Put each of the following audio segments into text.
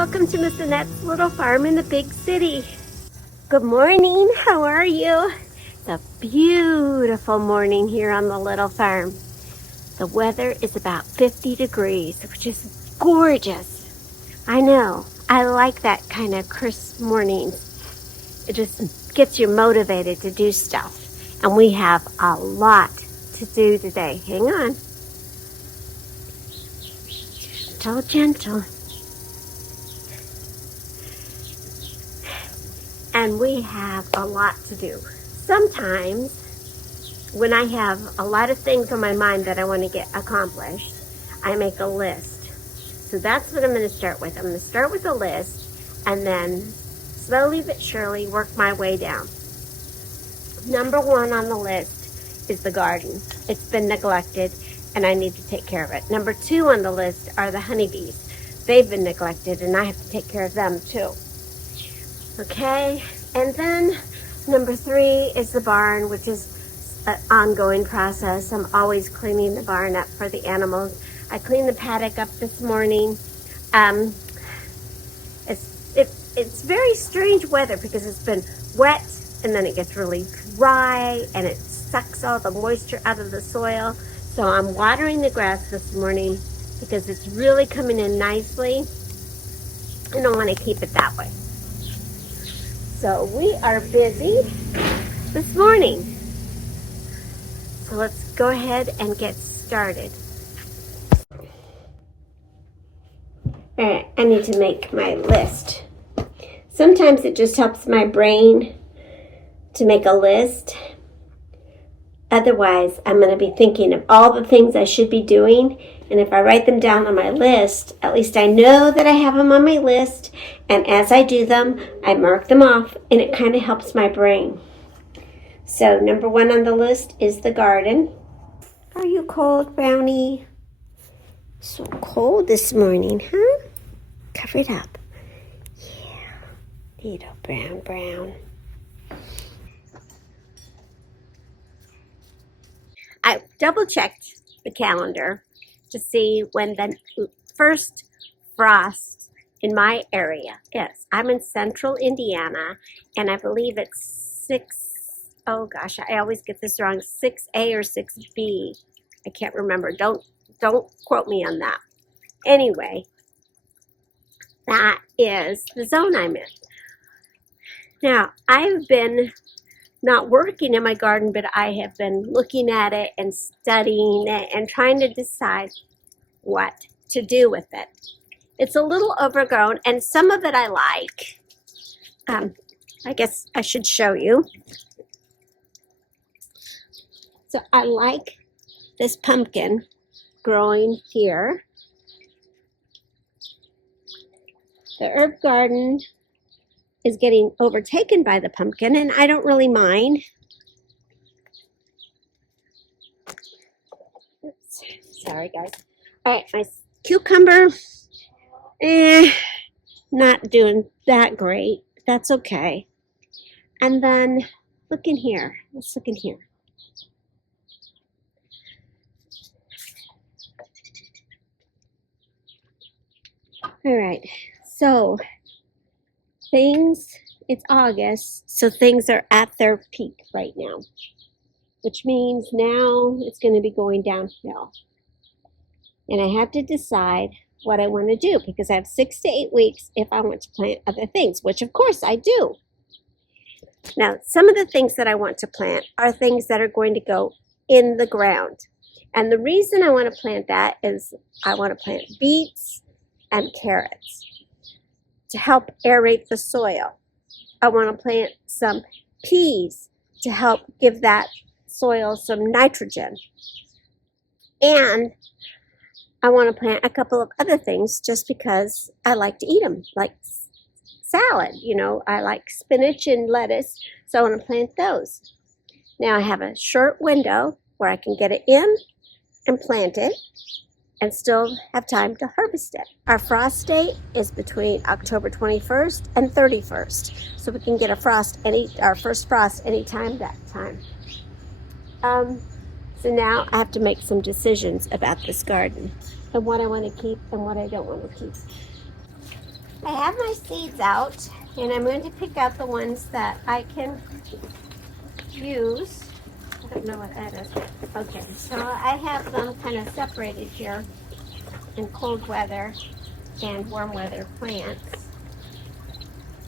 welcome to Miss Annette's little farm in the big city. Good morning, how are you? It's a beautiful morning here on the little farm. The weather is about 50 degrees, which is gorgeous. I know, I like that kind of crisp mornings. It just gets you motivated to do stuff. And we have a lot to do today. Hang on. Gentle, gentle. And we have a lot to do. Sometimes, when I have a lot of things on my mind that I want to get accomplished, I make a list. So that's what I'm going to start with. I'm going to start with a list and then slowly but surely work my way down. Number one on the list is the garden. It's been neglected and I need to take care of it. Number two on the list are the honeybees. They've been neglected and I have to take care of them too. Okay, and then number three is the barn, which is an ongoing process. I'm always cleaning the barn up for the animals. I cleaned the paddock up this morning. It's very strange weather because it's been wet and then it gets really dry and it sucks all the moisture out of the soil. So I'm watering the grass this morning because it's really coming in nicely and I want to keep it that way. So we are busy this morning. So let's go ahead and get started. All right, I need to make my list. Sometimes it just helps my brain to make a list. Otherwise, I'm going to be thinking of all the things I should be doing. And if I write them down on my list, at least I know that I have them on my list. And as I do them, I mark them off and it kind of helps my brain. So number one on the list is the garden. Are you cold, Brownie? So cold this morning, huh? Cover it up. Yeah, little brown. I double-checked the calendar to see when the first frost in my area is. I'm in central Indiana, and I believe it's I always get this wrong, 6A or 6B. I can't remember. Don't quote me on that. Anyway, that is the zone I'm in. Now, I've been not working in my garden, but I have been looking at it and studying it and trying to decide what to do with it. It's a little overgrown, and some of it I like. I guess I should show you. So I like this pumpkin growing here. The herb garden is getting overtaken by the pumpkin, and I don't really mind. Oops, sorry guys. All right, my cucumber, not doing that great. That's okay. And then look in here. Let's look in here. All right, so it's August, so things are at their peak right now, which means now it's going to be going downhill. And I have to decide what I want to do because I have 6 to 8 weeks if I want to plant other things, which of course I do. Now, some of the things that I want to plant are things that are going to go in the ground. And the reason I want to plant that is I want to plant beets and carrots to help aerate the soil. I want to plant some peas to help give that soil some nitrogen. And I want to plant a couple of other things just because I like to eat them, like salad. You know, I like spinach and lettuce, so I want to plant those. Now I have a short window where I can get it in and plant it and still have time to harvest it. Our frost date is between October 21st and 31st, so we can get our first frost anytime that time. So now I have to make some decisions about this garden and what I want to keep and what I don't want to keep. I have my seeds out, and I'm going to pick out the ones that I can use. I don't know what that is. Okay, so I have them kind of separated here in cold weather and warm weather plants.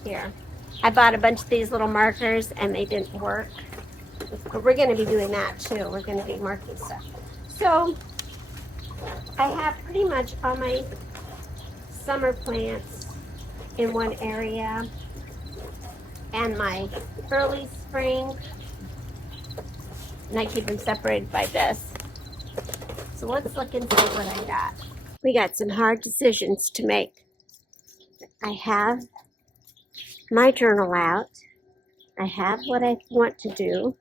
Here. I bought a bunch of these little markers and they didn't work. But we're going to be doing that too. We're going to be marking stuff. So I have pretty much all my summer plants in one area and my early spring, and I keep them separated by this. So let's look and see what I got. We got some hard decisions to make. I have my journal out. I have what I want to do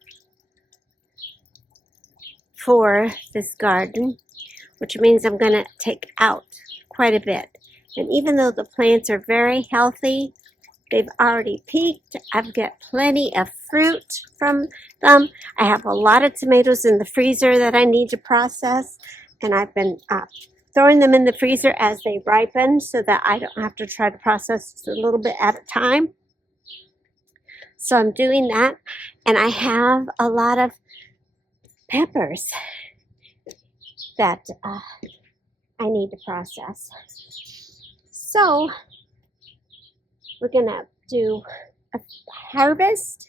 for this garden, which means I'm going to take out quite a bit. And even though the plants are very healthy, they've already peaked. I've got plenty of fruit from them. I have a lot of tomatoes in the freezer that I need to process, and I've been throwing them in the freezer as they ripen so that I don't have to try to process a little bit at a time. So I'm doing that, and I have a lot of peppers that I need to process. So we're gonna do a harvest,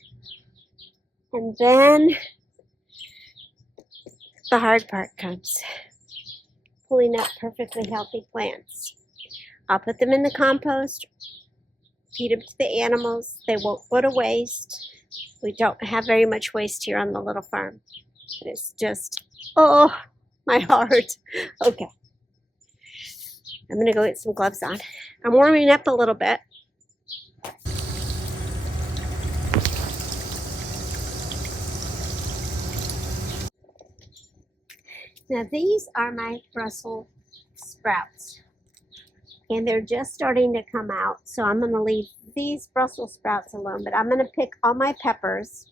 and then the hard part comes, pulling up perfectly healthy plants. I'll put them in the compost, feed them to the animals. They won't go to waste. We don't have very much waste here on the little farm. It's just, oh, my heart. Okay. I'm going to go get some gloves on. I'm warming up a little bit. Now these are my Brussels sprouts. And they're just starting to come out. So I'm going to leave these Brussels sprouts alone. But I'm going to pick all my peppers.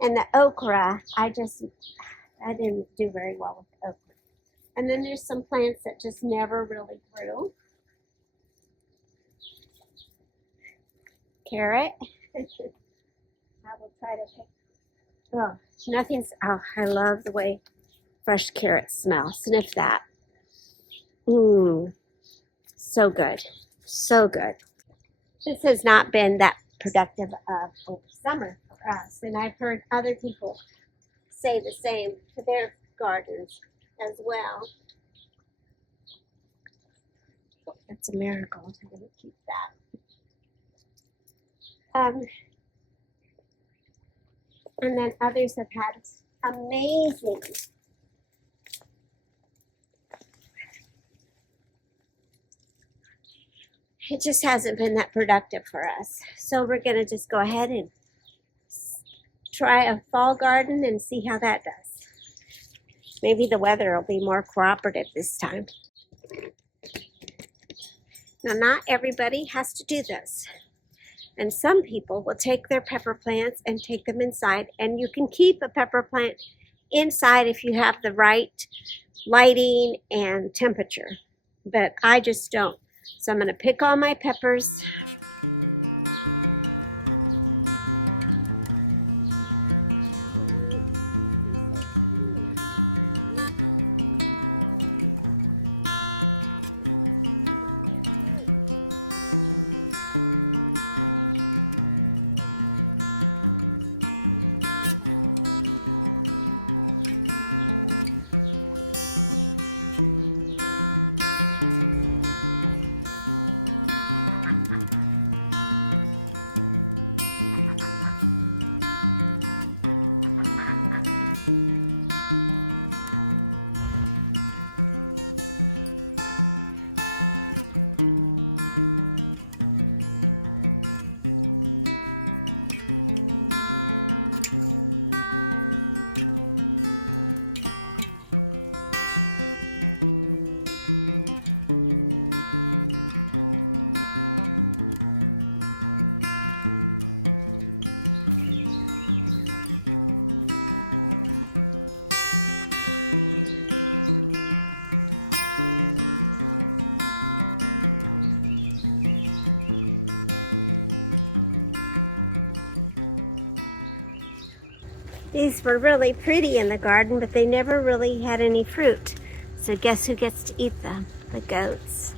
And the okra, I didn't do very well with okra. And then there's some plants that just never really grew. Carrot. I will try to pick. Oh, I love the way fresh carrots smell. Sniff that. Mmm. So good. So good. This has not been that productive over summer for us. And I've heard other people say the same to their gardens as well. It's a miracle. I'm going to keep that. And then others have had amazing it just hasn't been that productive for us. So we're going to just go ahead and try a fall garden and see how that does. Maybe the weather will be more cooperative this time. Now, not everybody has to do this. And some people will take their pepper plants and take them inside. And you can keep a pepper plant inside if you have the right lighting and temperature. But I just don't. So I'm going to pick all my peppers. These were really pretty in the garden, but they never really had any fruit. So guess who gets to eat them? The goats.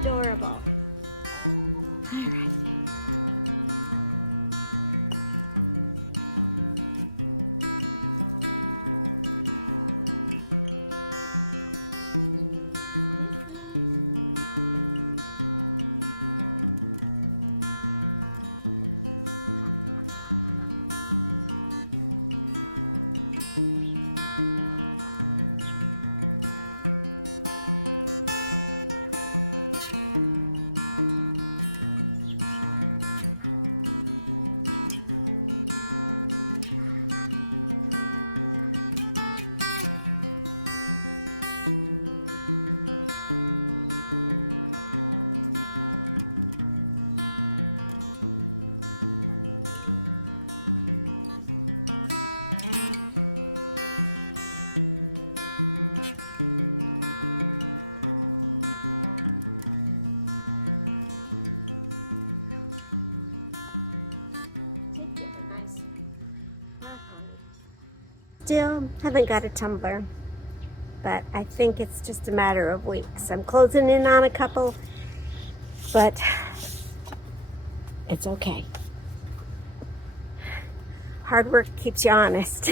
Adorable. Still haven't got a tumbler, but I think it's just a matter of weeks. I'm closing in on a couple, but it's okay. Hard work keeps you honest.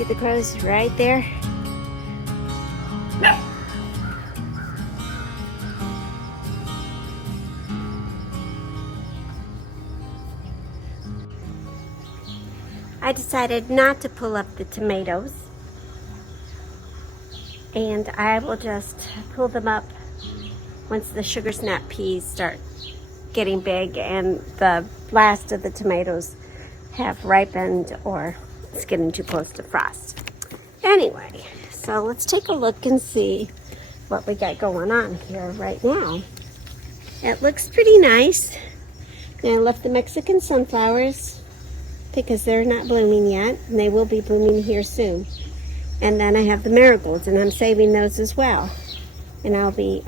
See the crows right there? I decided not to pull up the tomatoes, and I will just pull them up once the sugar snap peas start getting big, and the last of the tomatoes have ripened or it's getting too close to frost. Anyway, so let's take a look and see what we got going on here right now. It looks pretty nice. And I left the Mexican sunflowers because they're not blooming yet, and they will be blooming here soon. And then I have the marigolds, and I'm saving those as well. And I'll be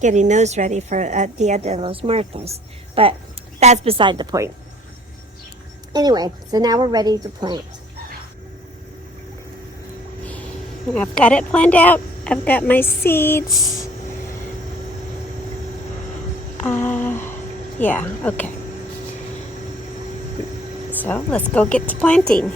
getting those ready for Dia de los Muertos. But that's beside the point. Anyway, so now we're ready to plant. And I've got it planned out. I've got my seeds. Yeah, okay. So let's go get to planting.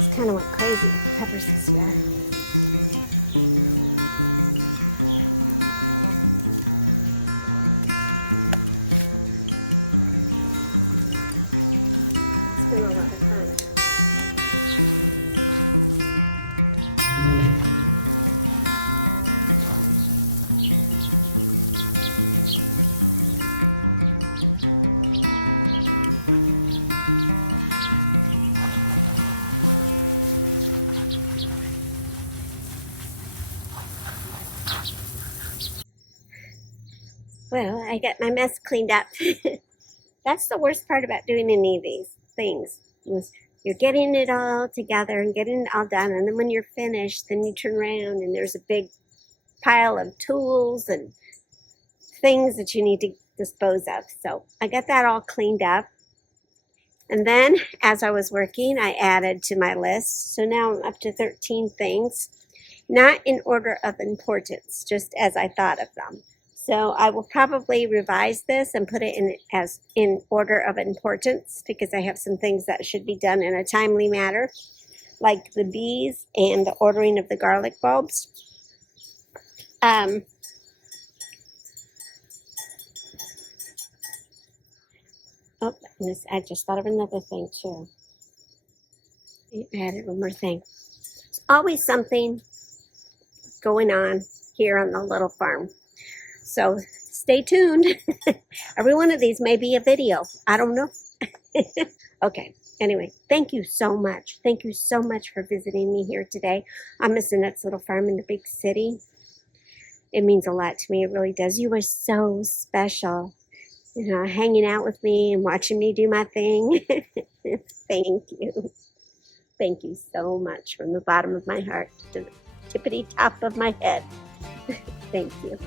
It's kind of went crazy with the peppers this year. It's been a lot of fun. Well, I got my mess cleaned up. That's the worst part about doing any of these things. Was you're getting it all together and getting it all done, and then when you're finished, then you turn around and there's a big pile of tools and things that you need to dispose of. So I got that all cleaned up. And then as I was working, I added to my list. So now I'm up to 13 things, not in order of importance, just as I thought of them. So I will probably revise this and put it in order of importance, because I have some things that should be done in a timely manner, like the bees and the ordering of the garlic bulbs. Oh, I just thought of another thing too. I added one more thing. There's always something going on here on the little farm. So stay tuned. Every one of these may be a video. I don't know. Okay. Anyway, thank you so much. Thank you so much for visiting me here today on Miss Annette's Little Farm in the big city. It means a lot to me. It really does. You are so special. Hanging out with me and watching me do my thing. Thank you. Thank you so much from the bottom of my heart to the tippity top of my head. Thank you.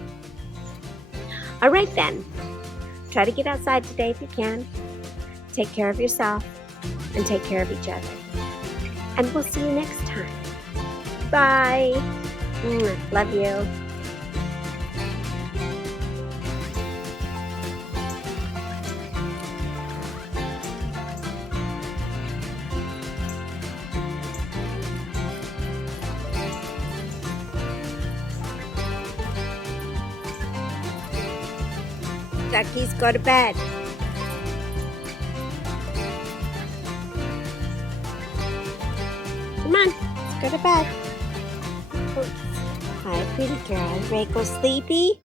All right then. Try to get outside today if you can. Take care of yourself and take care of each other. And we'll see you next time. Bye. Love you. Duckies, go to bed. Come on, let's go to bed. Oops. Hi, pretty girl. You ready to go sleepy?